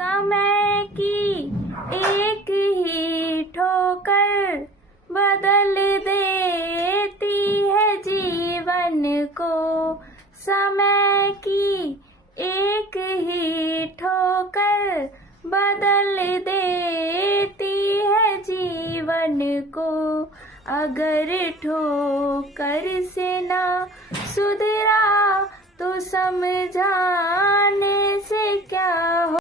समय की एक ही ठोकर बदल देती है जीवन को। समय की एक ही ठोकर बदल देती है जीवन को। अगर ठोकर से ना सुधरा तो समझा